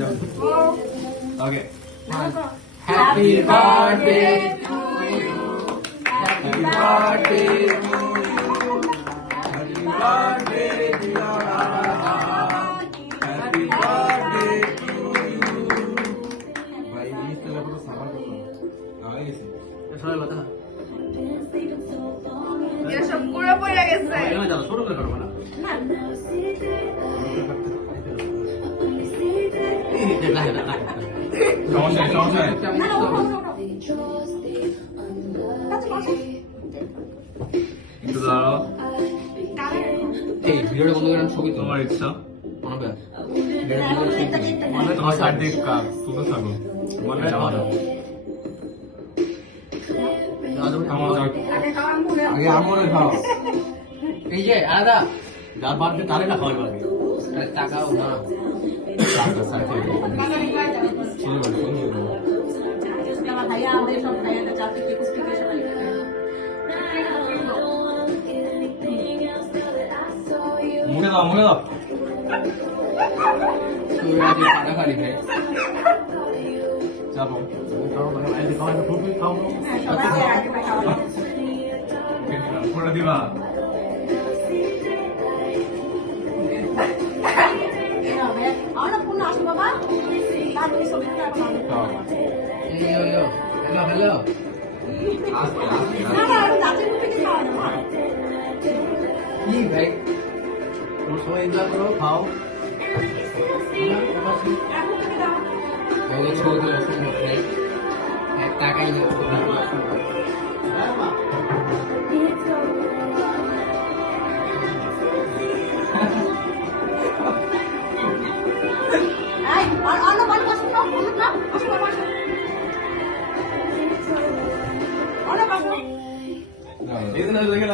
Okay. Happy birthday to you. Happy birthday to you. Happy birthday dear Abraham. Happy birthday to you. ভাই এই তেলে পুরো সাবার করতে আগে গেছে সবাই কথা এরা সব পুরো পড়ে গেছে এখানে যাও ছোট করে করব না সমস্যা একটু দাঁড়াও এই ভিডিওটা বন্ধ করে ছবি তোমার ইচ্ছা অনবে তোমার সাইড দিক কাজ তুলে থাকো মনে যাওয়া দাও আগে আমরে খাও এই যে আদা যার বাড়তে তারে না খাওয়াই পারবে টাকাও না টাকা সাথে মুখে দাও তুই আগে টাকা খালি খাই যাবো করে দিবা হ্যালো কি ভাই তোর সবাই এনজয় করো খাও টাকাই এই দিন দেখে